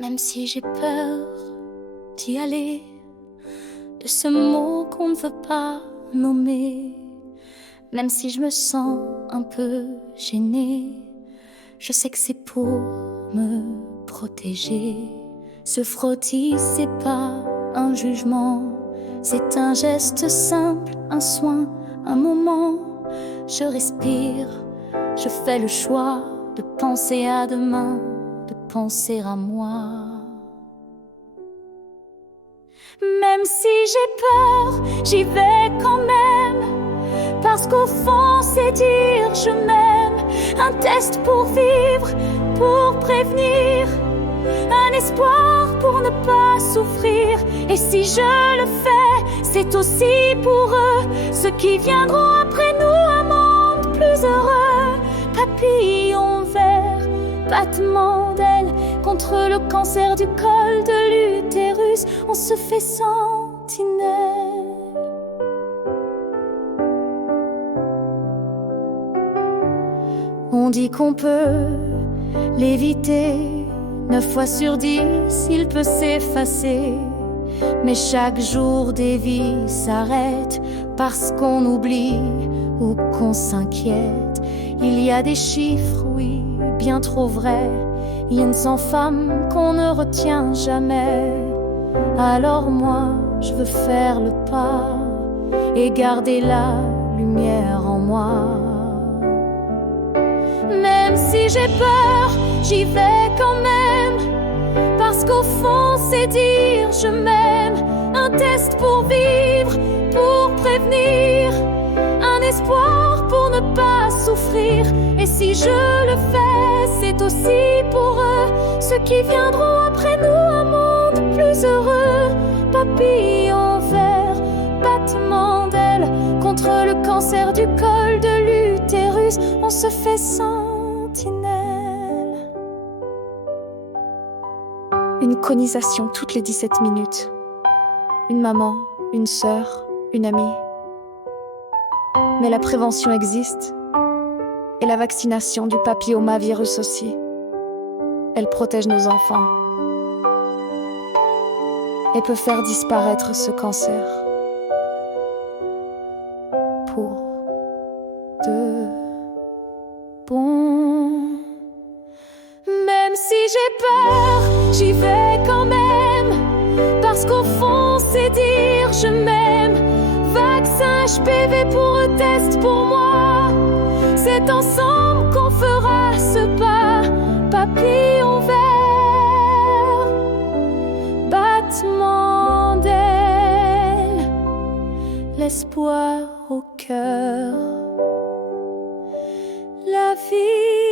Même si j'ai peur d'y aller, de ce mot qu'on ne veut pas nommer, même si je me sens un peu gênée, je sais que c'est pour me protéger. Ce frottis, c'est pas un jugement, c'est un geste simple, un soin, un moment. Je respire, je fais le choix de penser à demain, de penser à moi. Même si j'ai peur, j'y vais quand même, parce qu'au fond c'est dire je m'aime. Un test pour vivre, pour prévenir, un espoir pour ne pas souffrir. Et si je le fais, c'est aussi pour eux, ceux qui viendront après nous, un monde plus heureux. Papillon vert, battement d'ailes, contre le cancer du col de l'utérus, on se fait sentinelle. On dit qu'on peut l'éviter, 9 fois sur 10, il peut s'effacer. Mais chaque jour des vies s'arrêtent parce qu'on oublie ou qu'on s'inquiète. Il y a des chiffres, oui, bien trop vrais. Il y a une 100 femmes qu'on ne retient jamais. Alors moi, je veux faire le pas et garder la lumière en moi. Même si j'ai peur, j'y vais quand même, parce qu'au fond c'est dire je m'aime. Un test pour vivre, pour prévenir, un espoir pour ne pas souffrir. Et si je le fais, c'est aussi pour eux, ceux qui viendront après nous, un monde plus heureux. Papillon vert, battement d'ailes, contre le cancer du col de l'utérus, on se fait sentinelle. Une conisation toutes les 17 minutes. Une maman, une sœur, une amie. Mais la prévention existe. Et la vaccination du papillomavirus aussi. Elle protège nos enfants. Et peut faire disparaître ce cancer. Pour de bon. Même si j'ai peur, j'y vais quand même, parce qu'au fond c'est dire je m'aime. Vaccin, HPV pour eux, test pour moi. C'est ensemble qu'on fera ce pas. Papillon vert, battement d'ailes, l'espoir au cœur, la vie.